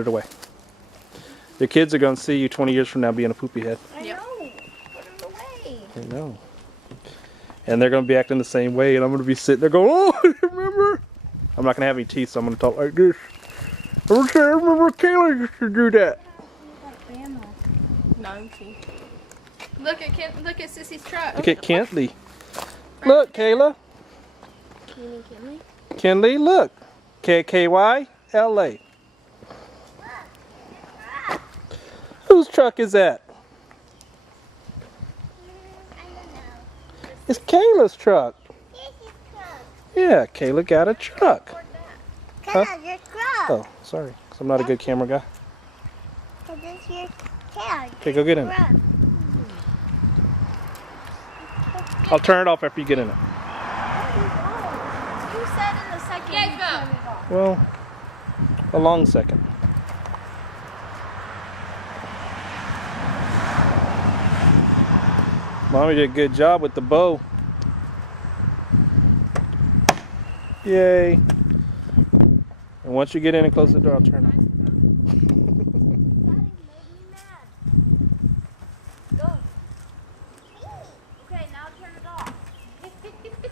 it away. Your kids are going to see you 20 years from now being a poopy head. I know. Put it away. I know. And they're going to be acting the same way, and I'm going to be sitting there going, oh, remember? I'm not going to have any teeth, so I'm going to talk like this. I remember Kayla used to do that. No teeth. Look at Sissy's truck. Look at Kentley. Look, Kayla. You mean Kinley? Kenley, look. K-K-Y-L-A. Whose truck is that? I don't know. It's Kayla's truck. Sissy's truck. Yeah, Kayla got a truck. Huh? Your truck. Oh, sorry. 'Cause I'm not a good camera guy. This is your truck. Okay, go get in it. I'll turn it off after you get in it. You said in the second you turn it off. Well, a long second. Mommy did a good job with the bow. Yay. And once you get in and close the door, I'll turn it off.